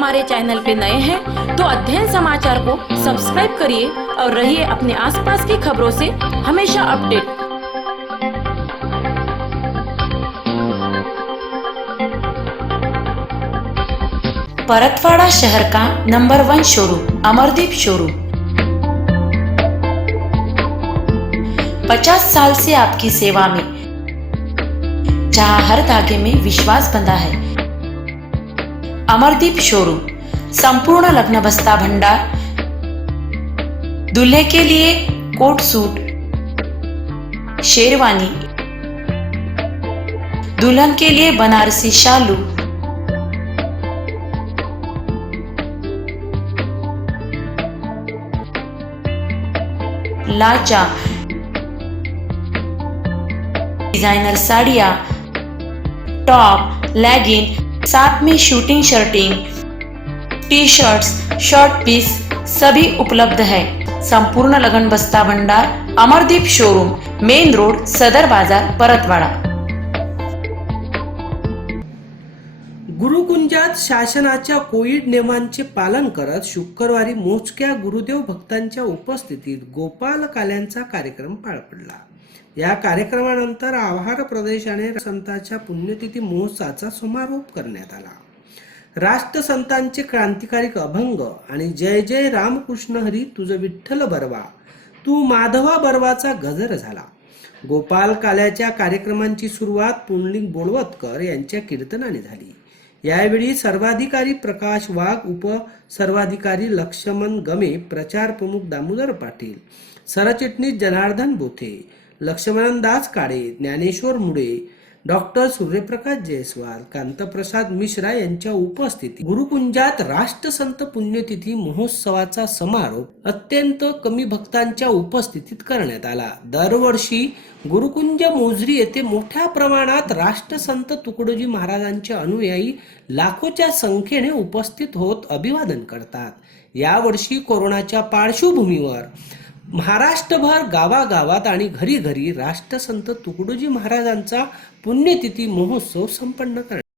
हमारे चैनल पे नए हैं तो अध्ययन समाचार को सब्सक्राइब करिए और रहिए अपने आसपास की खबरों से हमेशा अपडेट। परतवाड़ा शहर का number one showroom, Amardeep showroom. पचास साल से आपकी सेवा में, जहाँ हर धागे में विश्वास बंधा है। अमरदीप शोरूम संपूर्ण लग्न बस्ता भंडार, दूल्हे के लिए कोट सूट, शेरवानी, दुल्हन के लिए बनारसी शालू, लाचा, डिज़ाइनर साड़ियाँ, टॉप लेगिन साथ में shooting shirting T shirts shirt piece सभी उपलब्ध है। संपूर्ण लगन बस्ता भंडार अमरदीप शोरूम मेन रोड सदर बाज़ार परतवाड़ा गुरुकुंजात शासनाच्या कोविड नियमांचे पालन करत शुक्रवारी मोजक्या गुरुदेव भक्तांच्या उपस्थितीत गोपाल काल्यांचा कार्यक्रम पार पडला. या कार्यक्रमानंतर आव्हार प्रदेशाने संतांच्या पुण्यतिथी महोत्सवाचा समारोप करण्यात आला. राष्ट्रसंतांचे क्रांतिकारक अभंग आणि जय जय रामकृष्ण हरी तुझ विठ्ठल बरवा तू माधवा बरवाचा गजर झाला. गोपाल काल्याच्या कार्यक्रमांची सुरुवात पुंडलिक बोळवतकर यांच्या कीर्तनाने झाली. यावेळी सर्वाधिकारी प्रकाश वाघ उप सर्वाधिकारी लक्ष्मण गमे प्रचार प्रमुख दामोदर पाटील सरचिटणीस जनार्दन बोथे लक्ष्मणदास काळे ज्ञानेश्वर मुळे डॉक्टर सूर्यप्रकाश जयस्वाल कांतप्रसाद मिश्रा यांच्या उपस्थितीत गुरुकुंजात राष्ट्रसंत पुण्यतिथी महोत्सवाचा समारोप अत्यंत कमी भक्तांच्या उपस्थितीत करण्यात आला. दरवर्षी गुरुकुंज मोजरी येथे मोठ्या प्रमाणात राष्ट्रसंत तुकडोजी महाराजांचे अनुयायी लाखोच्या संख्येने उपस्थित होत अभिवादन करतात. यावर्षी कोरोनाच्या पार्श्वभूमीवर महाराष्ट्रभर गावागावात आणि घरी घरी राष्ट्रसंत तुकडोजी महाराजांचा पुण्यतिथी महोत्सव संपन्न करण्यात